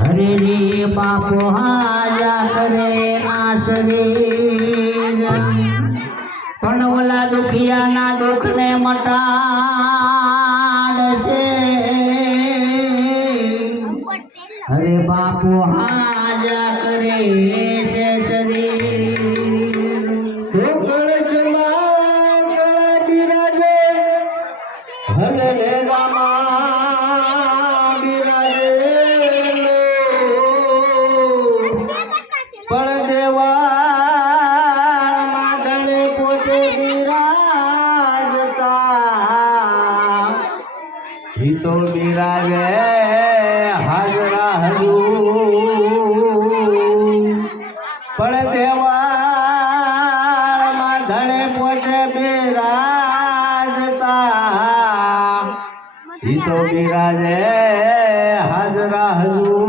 હરે રે બાપો હાજા કરે આસરે પણ ઓલા દુખિયાના દુઃખને મટાડશે અરે બાપુ હાજા કરે છે પણ દેવાળમાં ગણે પોતે બિરાજતા ઈ તો બિરાજે હાજરા હજુ પણ દેવાળમાં ગણે પોતે બિરાજતા ઈ તો બિરાજે હાજરા હજુ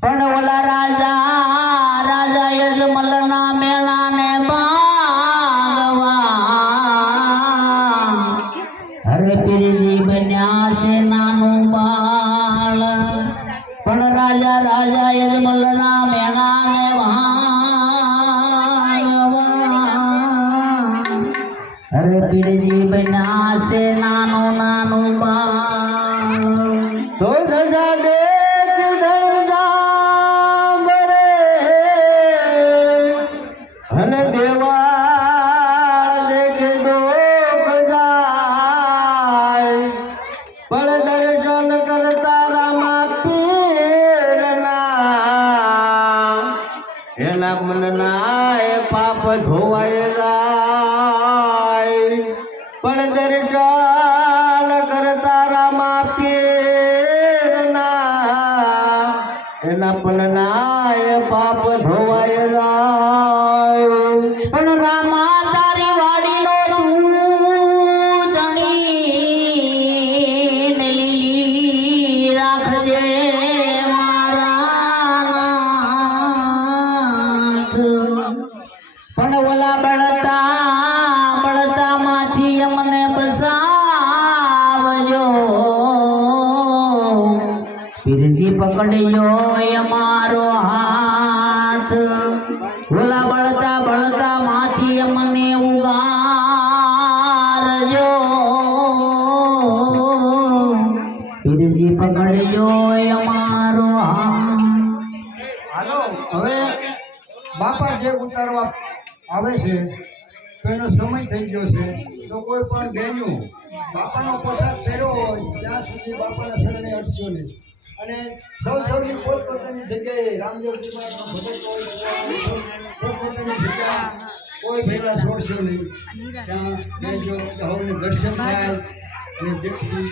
પણ ઓલા રાજા યજમલના મેળાને ભાગવા હરે પીરજી બન્યા છે નાનું બાળ પણ રાજા યજમલના મેળાને ભાગવા હરે પીરજી બન્યા છે નાનું બાળ તો ધજા દે અને દેવાળ દેખે દુઃખ જાય પણ દર્શન કરતા રામા પીરના એના મનના એ પાપ ધોવાય જાય પણ દર્શન કરતા રામા પીરના એના મનના એ પાપ ધોવાય જાય પણ રામા તારી વાડીનો તું જણીને લીલી રાખજે મારા નાથ પણ ઓલા બળતા માંથી અમને બસાવજો પીરજી પકડજો અમારો હાથ ઓલા બળતા માંથી અમને ઉગારજો પીરજી પકડજો અમારો હાલો હવે બાપા જે ઉતારવા આવે છે તો એનો સમય થઈ ગયો છે તો કોઈ પણ બેન્યું બાપાનો પોશાક પહેર્યો હોય ત્યાં સુધી બાપાના શરણે અટશો નહીં અને સૌની પોતપોતાની જગ્યાએ રામદેવજી મહારાજનો ભગત હોય પોતપોતાની જગ્યા કોઈ ભેગા છોડશો નહીં ત્યાં બેસજો હવને દર્શન થાય અને જેટલી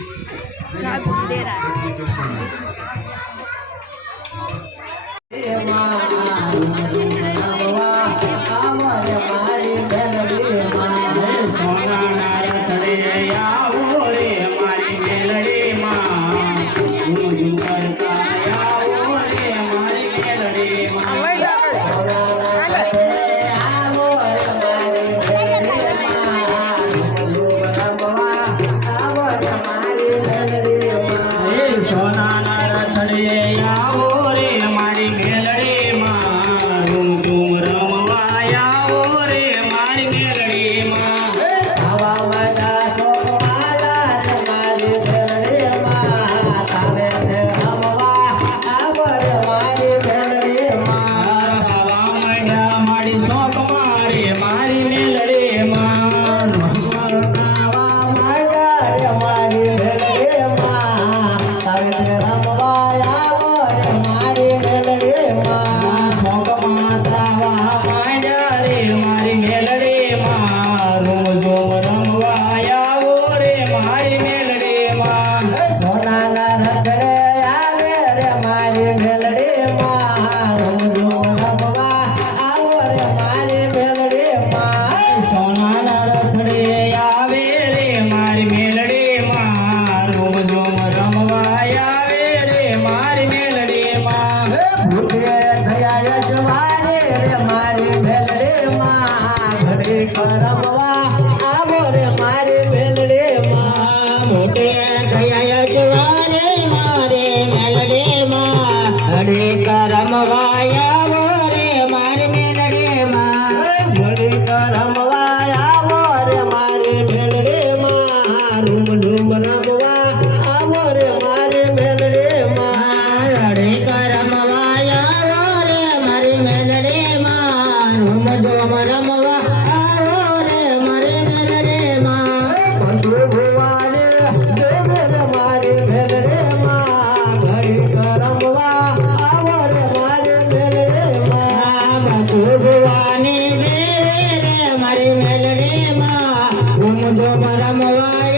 આવા જો રમવાય